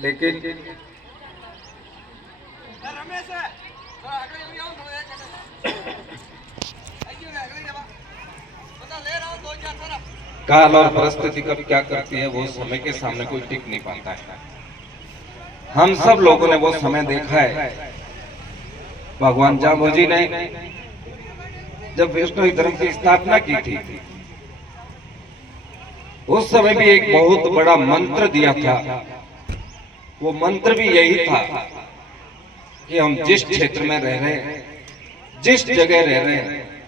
लेकिन काल और परिस्थिति कब क्या करती है वो समय के सामने कोई टिक नहीं पाता है। हम सब लोगों ने वो समय देखा है। भगवान जाम्बोजी ने जब वैष्णव धर्म की स्थापना की थी उस समय भी एक बहुत बड़ा मंत्र दिया था। वो मंत्र भी यही था कि हम जिस क्षेत्र में रह रहे हैं, जिस जगह रह रहे हैं,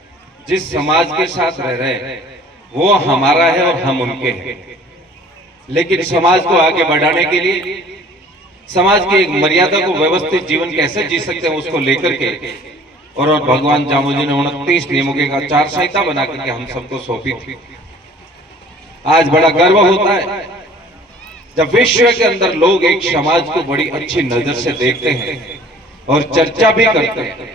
जिस समाज के साथ रह रहे हैं, वो हमारा है और हम उनके हैं। लेकिन समाज को आगे बढ़ाने के लिए, समाज की एक मर्यादा को व्यवस्थित जीवन कैसे जी सकते हैं उसको लेकर के और भगवान जाम्बोजी ने 29 नियमों की आचार संहिता बना करके हम सबको सौंपी थी। आज बड़ा गर्व होता है जब विश्व के अंदर लोग एक समाज को बड़ी अच्छी नजर से देखते हैं और चर्चा भी करते हैं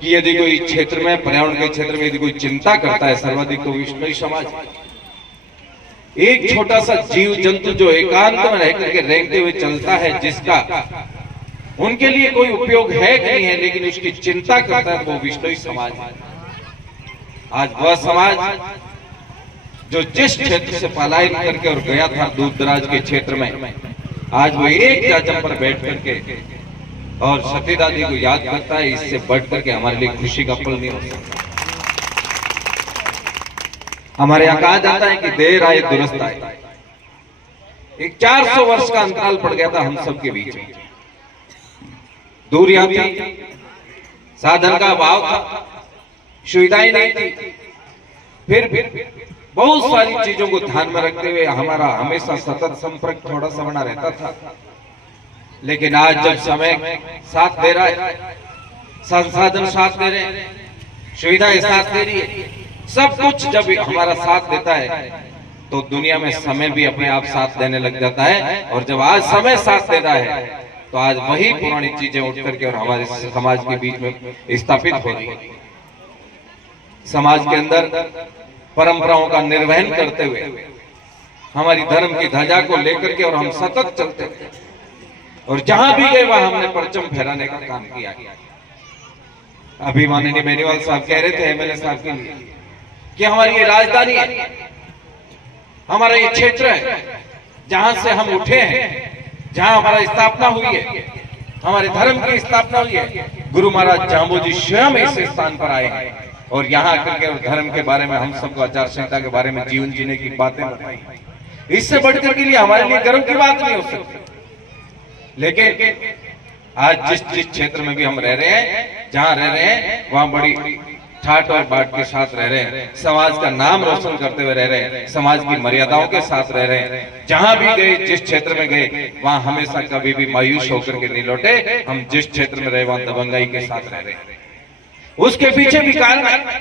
कि यदि कोई क्षेत्र में, पर्यावरण के क्षेत्र में यदि कोई चिंता करता है सर्वाधिक तो विश्व समाज। एक छोटा सा जीव जंतु जो एकांत में रह करके रेंगते हुए चलता है, जिसका उनके लिए कोई उपयोग है कि नहीं है, लेकिन उसकी चिंता करता है, वो विश्व समाज। आज वह समाज जो जिस क्षेत्र से पलायन करके और गया था दूर दराज के क्षेत्र में, आज वो एक जाजम पर बैठ करके और सती दादी को याद करता है। इससे बढ़ करके हमारे लिए खुशी का पल नहीं हो सकता। हमारे यहाँ कहा जाता है कि देर आए दुरुस्त आए। एक 400 वर्ष का अंतराल पड़ गया था हम सबके बीच में। दूरियां थी, साधन का अभाव था, सुविधाएं नहीं थी, फिर बहुत सारी चीजों को ध्यान में रखते हुए हमारा हमेशा सतत संपर्क थोड़ा सा बना रहता था। लेकिन आज जब समय साथ दे रहा है, संसाधन साथ दे रहे हैं, सुविधाएं साथ दे रही है, सब कुछ जब हमारा साथ देता है तो दुनिया में समय भी अपने आप साथ देने लग जाता है। और जब आज समय साथ देता है तो आज वही पुरानी चीजें उठ करके और हमारे समाज के बीच में स्थापित हो रही है। समाज के अंदर परंपराओं का निर्वहन करते हुए हमारी धर्म की ध्वजा को लेकर के और हम सतत चलते थे और जहां भी गए वहां हमने परचम फहराने का काम किया। अभी माननीय बेनीवाल साहब कह रहे थे एमएलए साहब के लिए कि हमारी ये राजधानी है, हमारा ये क्षेत्र है जहां से हम उठे हैं, जहां हमारा स्थापना हुई है, हमारे धर्म की स्थापना हुई है। गुरु महाराज जाम्बोजी स्वयं इस स्थान पर आए हैं और यहाँ आकर के और धर्म के बारे में हम सबको आचार संहिता के बारे में जीवन जीने की बातें बताई। इससे बढ़कर के लिए हमारे लिए गर्व की बात नहीं हो सकती। लेकिन आज जिस क्षेत्र में भी हम रह रहे हैं, जहां रह रहे हैं, वहां बड़ी ठाट और बाट के साथ रह रहे हैं, समाज का नाम रोशन करते हुए रह रहे हैं, समाज की मर्यादाओं के साथ रह रहे हैं। जहां भी गए, जिस क्षेत्र में गए, वहां हमेशा कभी भी मायूस होकर के नहीं लौटे। हम जिस क्षेत्र में रहे वहां दबंगाई के साथ रह रहे हैं। उसके पीछे भी कारण है,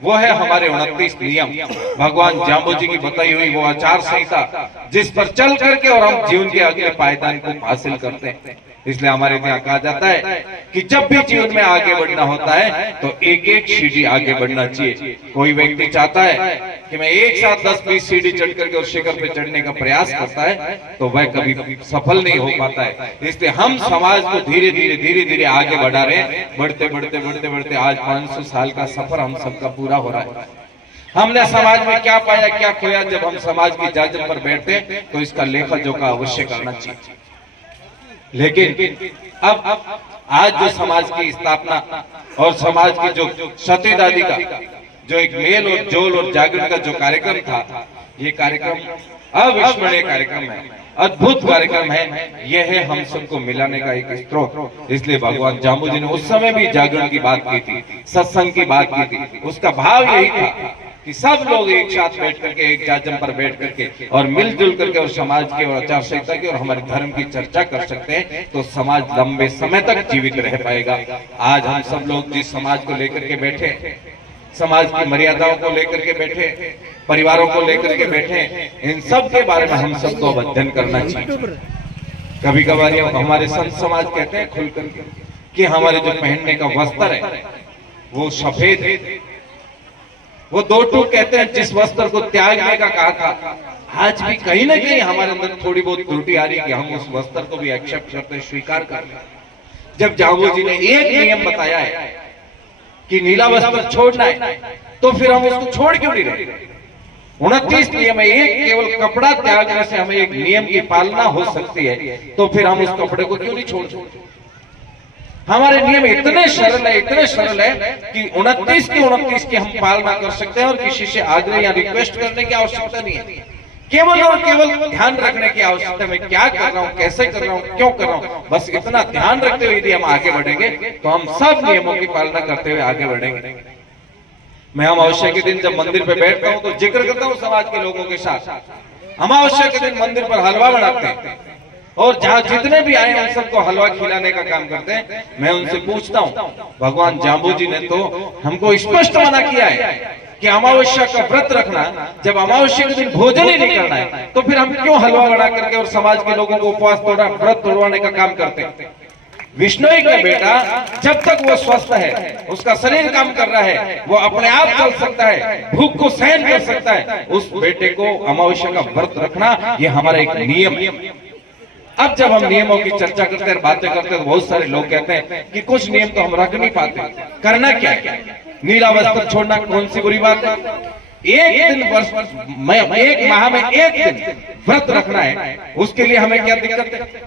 वो है हमारे 29 नियम, भगवान जाम्बोजी की बताई हुई वो आचार संहिता, जिस पर चल करके और हम जीवन के अगले पायदान को हासिल करते हैं। इसलिए हमारे यहाँ कहा जाता है कि जब भी जीवन में आगे बढ़ना होता है तो एक एक सीढ़ी आगे बढ़ना चाहिए। कोई व्यक्ति चाहता है कि मैं एक साथ 10-20 सीढ़ी चढ़ करके और शिखर पे चढ़ने का प्रयास करता है तो वह कभी सफल नहीं हो पाता है। इसलिए हम समाज को धीरे धीरे आगे बढ़ा रहे हैं। बढ़ते आज 500 साल का सफर हम सबका पूरा हो रहा है। हमने समाज में क्या पाया, क्या खोया, जब हम समाज की जाजम पर बैठते तो इसका लेखा जोखा अवश्य करना चाहिए। लेकिन अब आज जो समाज की स्थापना और समाज की जो सती दादी का जो एक मेल और जोल और जागरण का जो कार्यक्रम था, ये कार्यक्रम अविस्मरणीय कार्यक्रम है, अद्भुत कार्यक्रम है। यह है हम सबको मिलाने का एक स्रोत। इसलिए भगवान जाम्बोजी ने उस समय भी जागरण की बात की थी, सत्संग की बात की थी। उसका भाव यही था कि सब लोग एक साथ बैठ करके, एक जाजम पर बैठ करके और मिलजुल करके और समाज की और आचार संहिता की और हमारे धर्म की चर्चा कर सकते हैं तो समाज लंबे समय तक जीवित रह पाएगा। आज हम सब लोग जिस समाज को लेकर के बैठे, समाज की मर्यादाओं को लेकर के बैठे, परिवारों को लेकर के बैठे, इन सब के बारे में हम सबको अध्ययन करना चाहिए। कभी कभार हमारे संत समाज कहते हैं खुल करके कि हमारे जो पहनने का वस्त्र है वो सफेद है। वो दो टूक कहते हैं जिस वस्त्र को त्यागने का कहा था आज भी कहीं ना कहीं हमारे अंदर थोड़ी बहुत त्रुटि आ रही है कि हम उस वस्त्र को भी एक्सेप्ट करते हैं, स्वीकार करते हैं। जब जांबू जी ने एक नियम बताया है कि नीला वस्त्र छोड़ना है, तो फिर हम उसको छोड़ क्यों नहीं रहे? 29 नियम है, एक केवल कपड़ा त्यागने से हमें एक नियम की पालना हो सकती है, तो फिर हम उस कपड़े को क्यों नहीं छोड़? हमारे नियम इतने सरल है कि 29 की हम पालना कर सकते हैं और किसी से आग्रह या रिक्वेस्ट करने की आवश्यकता नहीं है। केवल और केवल ध्यान रखने की आवश्यकता है, मैं क्या कर रहा हूँ, कैसे कर रहा हूँ, क्यों कर रहा हूँ, बस इतना ध्यान रखते हुए यदि हम आगे बढ़ेंगे तो हम सब नियमों की पालना करते हुए आगे बढ़ेंगे। मैं अमावस्या के दिन जब मंदिर पे बैठता हूँ तो जिक्र करता हूँ समाज के लोगों के साथ। अमावस्या के दिन मंदिर पर हलवा बनाते हैं और जहाँ जितने भी आए उन सबको हलवा खिलाने का काम करते हैं। मैं उनसे पूछता हूँ, भगवान जांबू जी ने तो हमको स्पष्ट मना किया है कि अमावस्या का व्रत रखना, जब अमावस्या के दिन भोजन ही नहीं करना है, तो फिर हम क्यों हलवा बना करके और समाज के लोगों को उपवास व्रत तोड़वाने का काम करते हैं? विष्णु का बेटा जब तक वो स्वस्थ है, उसका शरीर काम कर रहा है, वो अपने आप चल सकता है, भूख को सहन कर सकता है, उस बेटे को अमावस्या का व्रत रखना ये हमारा एक नियम। अब जब हम नियमों की चर्चा करते हैं, बातें करते हैं, तो बहुत सारे लोग कहते हैं कि कुछ नियम तो हम रख नहीं पाते, करना क्या है? नीला वस्त्र छोड़ना कौन सी बुरी बात है? एक दिन वर्ष में, एक माह में एक दिन व्रत रखना है, उसके लिए हमें क्या दिक्कत है?